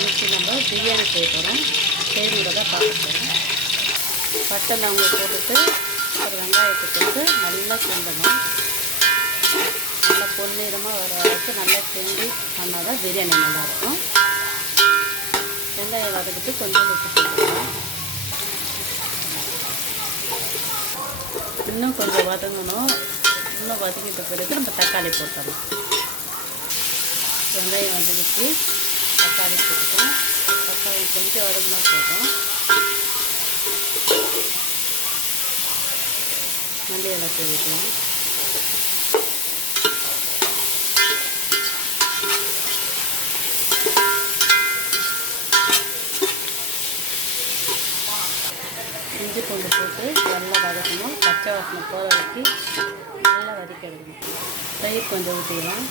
இன்றைக்கி நம்ம பிரியாணி செய்ய போகிறோம். செய்முறை பார்க்க போகிறோம். பட்டை லவங்க போட்டுட்டு ஒரு வெங்காயத்தை போட்டு நல்லா கிண்டணும். நல்லா பொன்னிறமாக வர வரைக்கும் நல்லா கிண்டி பண்ணால் தான் பிரியாணி நல்லாயிருக்கும். வெங்காயம் வதக்கிட்டு கொஞ்சம் உப்பு போட்டுக்கலாம். இன்னும் கொஞ்சம் வதங்கணும். இன்னும் வதக்கிட்ட பிறகு நம்ம தக்காளி போட்டுடலாம். வெங்காயம் வதக்கிட்டு தக்காளி போட்டுட்டோம். தக்காளி கொஞ்சம் வதங்கினா போதும். மல்லி இலை போட்டுக்கலாம். இஞ்சி பூண்டு போட்டு நல்லா வதக்கணும். பச்சை வாசனை போகிற வரைக்கும் நல்லா வதக்கி எடுக்கணும். தயிர் கொஞ்சம் ஊற்றிக்கலாம்.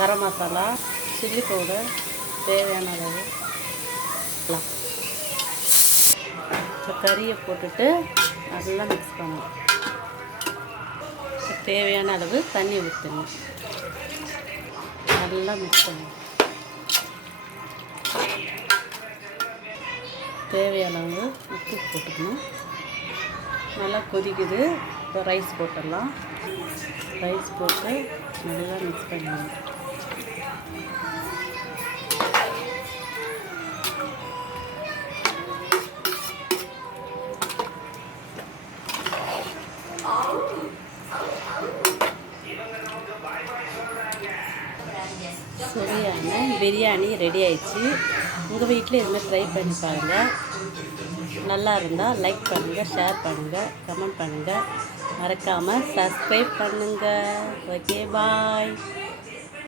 கரம் மசாலா, சில்லி பவுடர் தேவையான அளவு. இப்போ கறியை போட்டுட்டு நல்லா மிக்ஸ் பண்ணணும். தேவையான அளவு தண்ணி ஊற்றணும். நல்லா மிக்ஸ் பண்ணணும். தேவையான அளவு உப்பு போட்டுக்கணும். நல்லா கொதிக்குது. இப்போ ரைஸ் போட்டுடலாம். ரைஸ் போட்டு நல்லா மிக்ஸ் பண்ணணும். சுவையான பிரியாணி ரெடி ஆயிடுச்சு. உங்கள் வீட்டில் இதுமாதிரி ட்ரை பண்ணி பாருங்கள். நல்லா இருந்தால் லைக் பண்ணுங்கள், ஷேர் பண்ணுங்கள், கமெண்ட் பண்ணுங்கள். மறக்காமல் சப்ஸ்கிரைப் பண்ணுங்கள். ஓகே, பாய்.